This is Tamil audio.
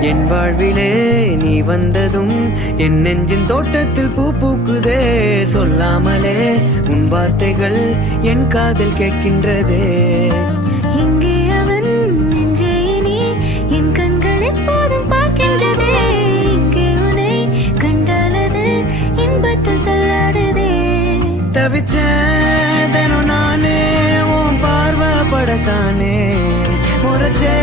என் வாழ்விலே நீ வந்ததும் என் நெஞ்சின் தோட்டத்தில் பூ பூக்குதே. சொல்லாமலே உன் வார்த்தைகள் என் காதில் கேட்கின்றதே. இங்கே அவன் நெஞ்சே நீ என் கண்கள் எப்போதும் பார்க்கின்றதே. இங்கே உன்னை கண்டாலது இன்பத்தில் தள்ளாடுதே. தவிச்சேன் நானே உன் பார்வை படத்தானே முறைச்சே